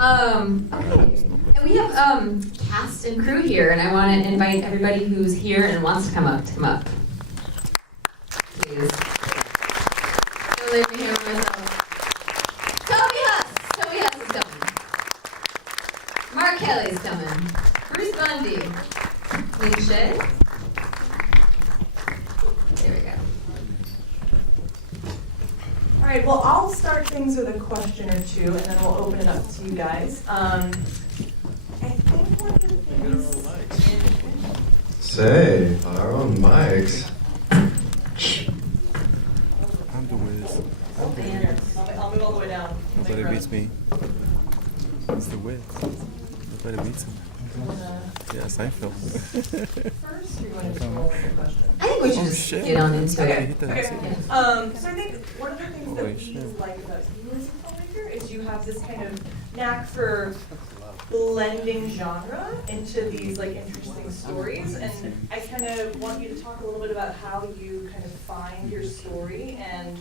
Okay. And we have cast and crew here, and I want to invite everybody who's here and wants to come up. Please. Don't leave me here by myself. Toby Huss is coming. Mark Kelly's coming. Bruce Bundy. Lee Shea. There we go. All right, well, I'll start things with a question or two, and then we'll open it up to you guys. I think one of the things... Say, our own mics. I'm the Wiz. I'll move all the way down. Nobody beats me. It's the Wiz. Nobody beats him. Yeah, Seinfeld. First, you're going to roll the question. I think we should just get on into it. Okay. So I think one of the things that we like about you as a filmmaker is you have this kind of knack for blending genre into these like interesting stories, and I kind of want you to talk a little bit about how you kind of find your story and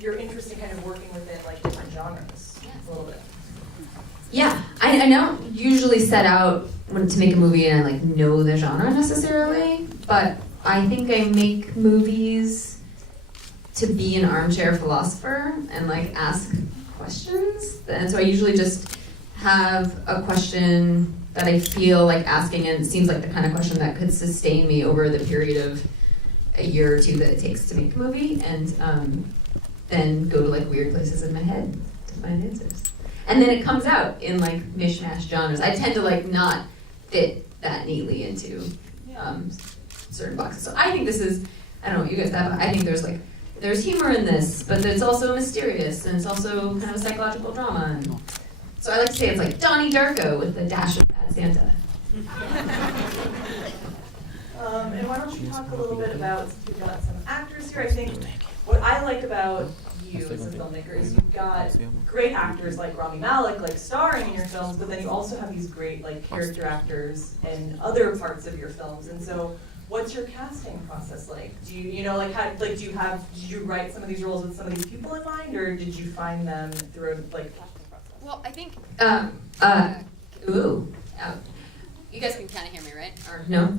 your interest in kind of working within like different genres a little bit. Yeah, I don't usually set out to make a movie and I like know the genre necessarily, but I think I make movies to be an armchair philosopher and like ask questions. And so I usually just have a question that I feel like asking, and it seems like the kind of question that could sustain me over the period of a year or two that it takes to make a movie, and then go to like weird places in my head to find answers. And then it comes out in like mishmash genres. I tend to like not fit that neatly into certain boxes. So I think this is, I don't know what you guys thought, but I think there's humor in this, but it's also mysterious, and it's also kind of psychological drama. And so I like to say it's like Donnie Darko with a dash of Bad Santa. And why don't you talk a little bit about, since we've got some actors here, I think what I like about you as a filmmaker is you've got great actors like Rami Malek, like starring in your films, but then you also have these great like character actors in other parts of your films. And so what's your casting process like? Do you know, like, how, like, did you write some of these roles with some of these people in mind, or did you find them through a, like, well, I think, you guys can kind of hear me, right? Or no.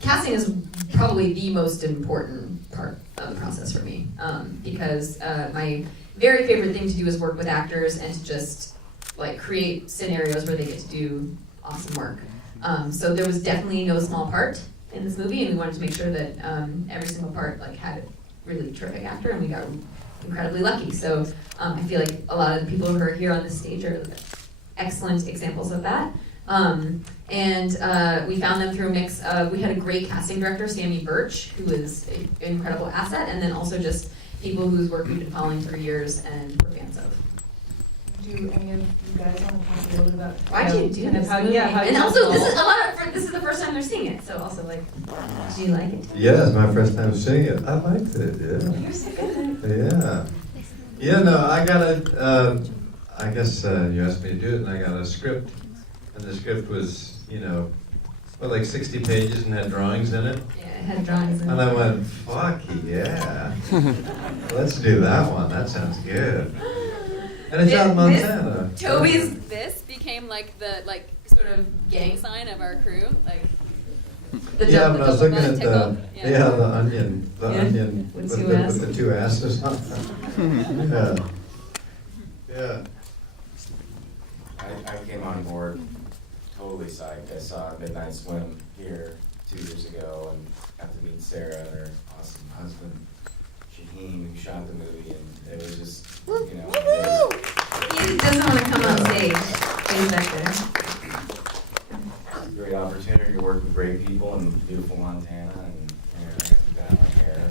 Casting is probably the most important part of the process for me, because my very favorite thing to do is work with actors and to just like create scenarios where they get to do awesome work. So there was definitely no small part in this movie, and we wanted to make sure that every single part like had a really terrific actor, and we got incredibly lucky. So I feel like a lot of the people who are here on this stage are excellent examples of that. And we found them through a mix of, we had a great casting director, Sammy Birch, who is an incredible asset, and then also just people whose work we've been following for years and we're fans of. do any of you guys want to talk a little bit about Why'd you do this? And also, this is the first time they're seeing it, so also like, do you like it? Yeah, it's my first time seeing it. I liked it, yeah. You're so good. Yeah. Yeah, no, I got a, I guess you asked me to do it, and I got a script. And the script was, you know, like 60 pages and had drawings in it. Yeah, it had drawings in it. And I went, fuck yeah. Let's do that one. That sounds good. And it's out in Montana. Toby's this became like the sort of gang sign of our crew. Like yeah, but I was looking at the onion with the two asses on it. Yeah. I came on board totally psyched. I saw Midnight Swim here 2 years ago and got to meet Sarah and her awesome husband, Shaheen, who shot the movie, and it was just, you know. He doesn't want to come on stage. He's back there. It's a great opportunity to work with great people in beautiful Montana, and I got my hair.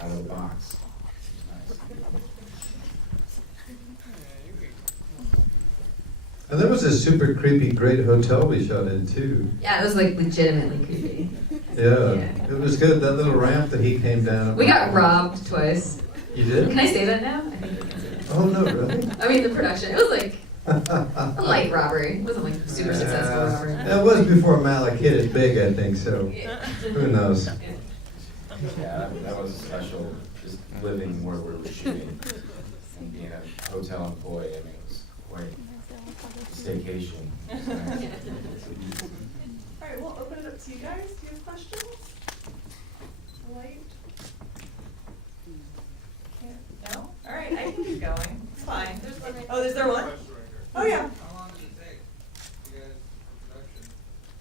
Out of the box. Nice. And there was this super creepy, great hotel we shot in too. Yeah, it was like legitimately creepy. Yeah, it was good. That little ramp that he came down. We got robbed twice. You did? Can I say that now? I think we can say that. Oh no, really? I mean, the production. It was like a light robbery. It wasn't like super successful robbery. It was before Malik hit it big, I think. So who knows? Yeah, that was special. Just living where we were shooting. being a hotel employee, I mean, it was quite a staycation. All right, we'll open it up to you guys. Do you have questions? Light? Can't, no? All right, I can keep going. It's fine. Is there one? Oh, yeah. How long did it take you guys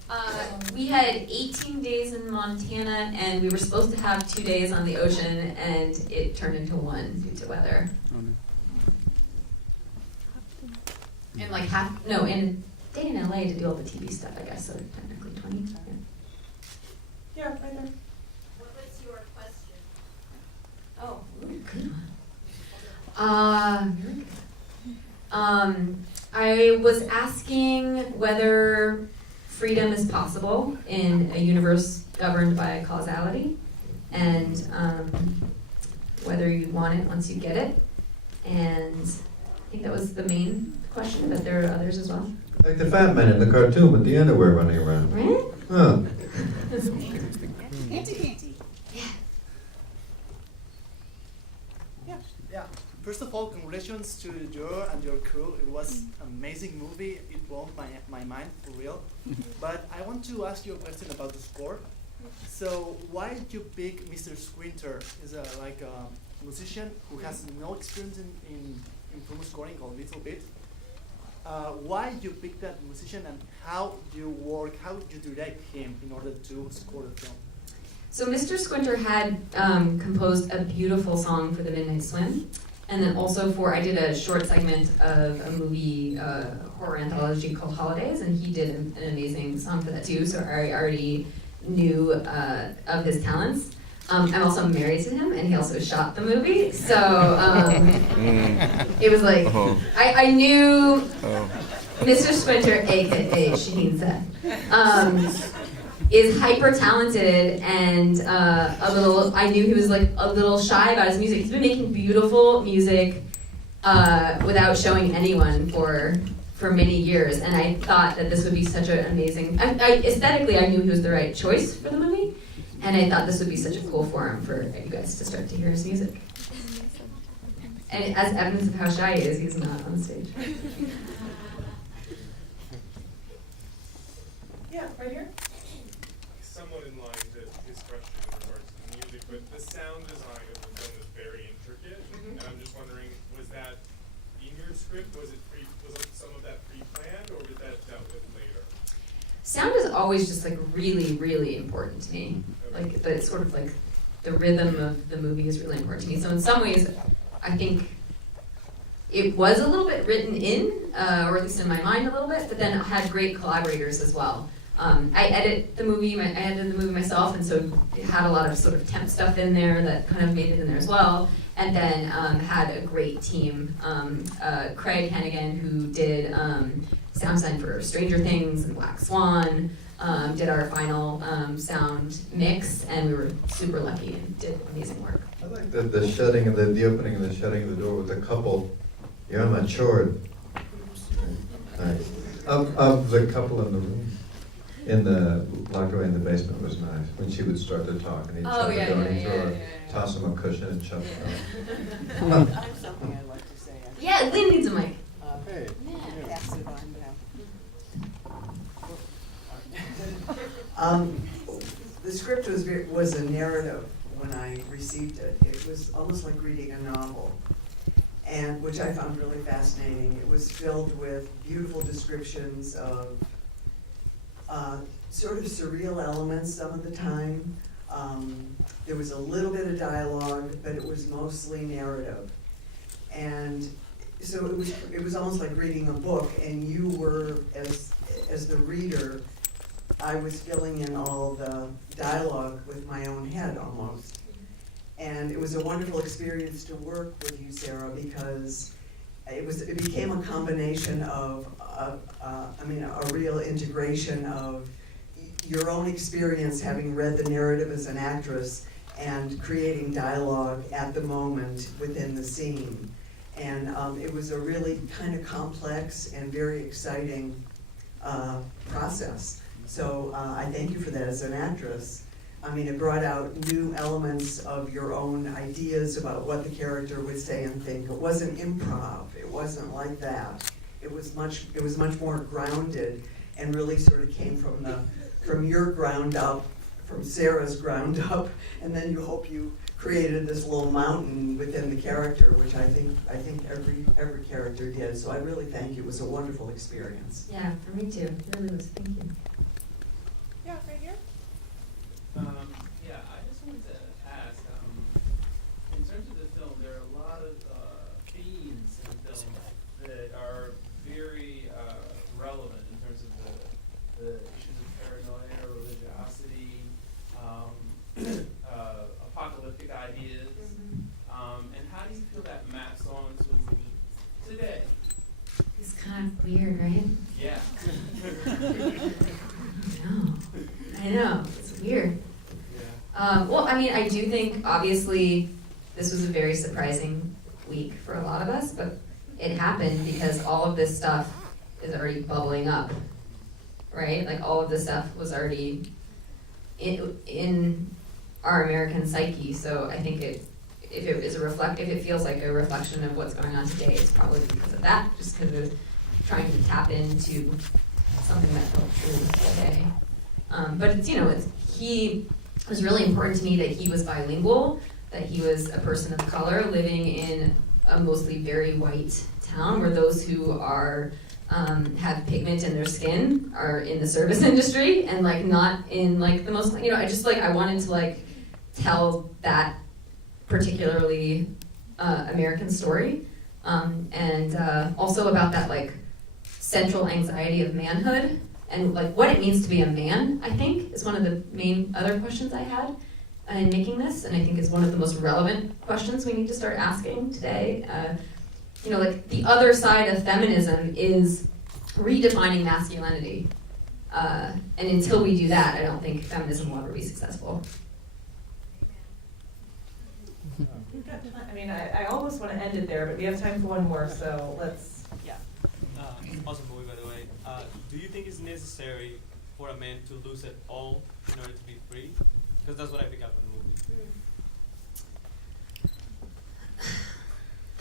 for production? We had 18 days in Montana, and we were supposed to have 2 days on the ocean, and it turned into 1 due to weather. And like and day in LA to do all the TV stuff, I guess, so technically 20. Yeah, right there. What was your question? Oh, good one. Very good. I was asking whether freedom is possible in a universe governed by causality, and whether you want it once you get it. And I think that was the main question, but there are others as well. Like the fat man in the cartoon with the underwear running around. Right? Huh. Yeah. First of all, congratulations to you and your crew. It was an amazing movie. It blew my mind for real. But I want to ask you a question about the score. So why did you pick Mr. Squinter? He's a musician who has no experience in film scoring, or a little bit. Why did you pick that musician, and how do you work? How did you direct him in order to score the film? So Mr. Squinter had composed a beautiful song for the Midnight Swim, and then also I did a short segment of a movie horror anthology called Holidays, and he did an amazing song for that too, so I already knew of his talents. I'm also married to him, and he also shot the movie, so it was like, I knew Mr. Squinter, aka Shaheen said, is hyper talented and I knew he was like a little shy about his music. He's been making beautiful music without showing anyone for many years, and I thought that this would be such an amazing, aesthetically I knew he was the right choice for the movie, and I thought this would be such a cool forum for you guys to start to hear his music. And as evidence of how shy he is, he's not on stage. Yeah, right here. Somewhat in line to his question in regards to the music, but the sound design of the film is very intricate, and I'm just wondering, was that in your script? Was some of that pre-planned, or was that dealt with later? Sound is always just like really, really important to me. Like the sort of like the rhythm of the movie is really important to me. So in some ways, I think it was a little bit written in, or at least in my mind a little bit, but then I had great collaborators as well. I edited the movie myself, and so it had a lot of sort of temp stuff in there that kind of made it in there as well. And then had a great team. Craig Hennigan, who did sound design for Stranger Things and Black Swan, did our final sound mix, and we were super lucky and did amazing work. I like the shutting of the opening and the shutting of the door with the couple. You're matured. Nice. Of the couple in the room. In the locked away in the basement was nice when she would start to talk and he'd shut the door and throw her, toss him a cushion and shut it down. I have something I'd like to say. Yeah, Lynn needs a mic. Hey. Pass it on down. The script was a narrative when I received it. It was almost like reading a novel, and which I found really fascinating. It was filled with beautiful descriptions of sort of surreal elements some of the time. There was a little bit of dialogue, but it was mostly narrative. And so it was almost like reading a book, and you were, as the reader, I was filling in all the dialogue with my own head almost. And it was a wonderful experience to work with you, Sarah, because it became a combination of, a real integration of your own experience having read the narrative as an actress and creating dialogue at the moment within the scene. And it was a really kind of complex and very exciting process. So I thank you for that as an actress. I mean, it brought out new elements of your own ideas about what the character would say and think. It wasn't improv, it wasn't like that. It was much more grounded and really sort of came from your ground up, from Sarah's ground up, and then you hope you created this little mountain within the character, which I think every character did. So I really thank you. It was a wonderful experience. Yeah, for me too. It really was. Thank you. Yeah, right here. Yeah, I just wanted to ask, in terms of the film, there are a lot of themes in the film that are very relevant in terms of the issues of paranoia, religiosity, apocalyptic ideas. And how do you feel that maps on to today? It's kind of weird, right? Yeah. I know. It's weird. Well, I mean, I do think, obviously, this was a very surprising week for a lot of us, but it happened because all of this stuff is already bubbling up, right? Like, all of this stuff was already in our American psyche, so I think if it feels like a reflection of what's going on today, it's probably because of that, just because of trying to tap into something that felt true today. But it was really important to me that he was bilingual, that he was a person of color living in a mostly very white town where those who are have pigment in their skin are in the service industry and like not in like the most, I wanted to like tell that particularly American story, and also about that like central anxiety of manhood and like what it means to be a man, I think, is one of the main other questions I had in making this, and I think is one of the most relevant questions we need to start asking today. Like the other side of feminism is redefining masculinity, and until we do that, I don't think feminism will ever be successful. We've got time. I mean, I almost want to end it there, but we have time for one more, so let's. Yeah. Awesome movie, by the way. Do you think it's necessary for a man to lose it all in order to be free? Because that's what I pick up in the movie.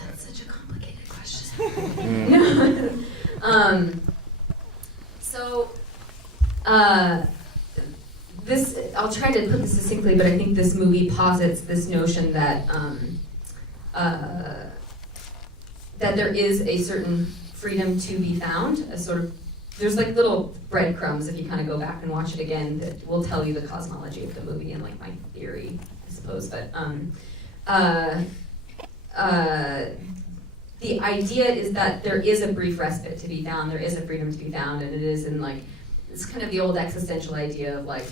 That's such a complicated question. I'll try to put this succinctly, but I think this movie posits this notion that that there is a certain freedom to be found, there's like little breadcrumbs if you kind of go back and watch it again that will tell you the cosmology of the movie and like my theory, I suppose. But the idea is that there is a brief respite to be found, there is a freedom to be found, and it is in like, it's kind of the old existential idea of like,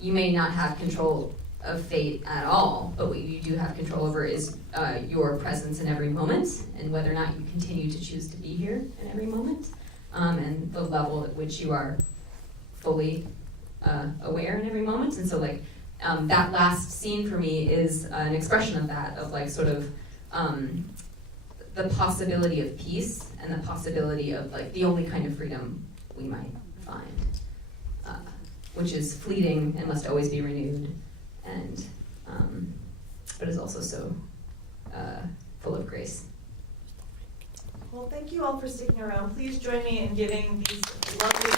you may not have control of fate at all, but what you do have control over is your presence in every moment, and whether or not you continue to choose to be here in every moment, and the level at which you are fully aware in every moment. And so like, that last scene for me is an expression of that, of like sort of the possibility of peace and the possibility of like the only kind of freedom we might find, which is fleeting and must always be renewed, and but is also so full of grace. Well, thank you all for sticking around. Please join me in giving these lovely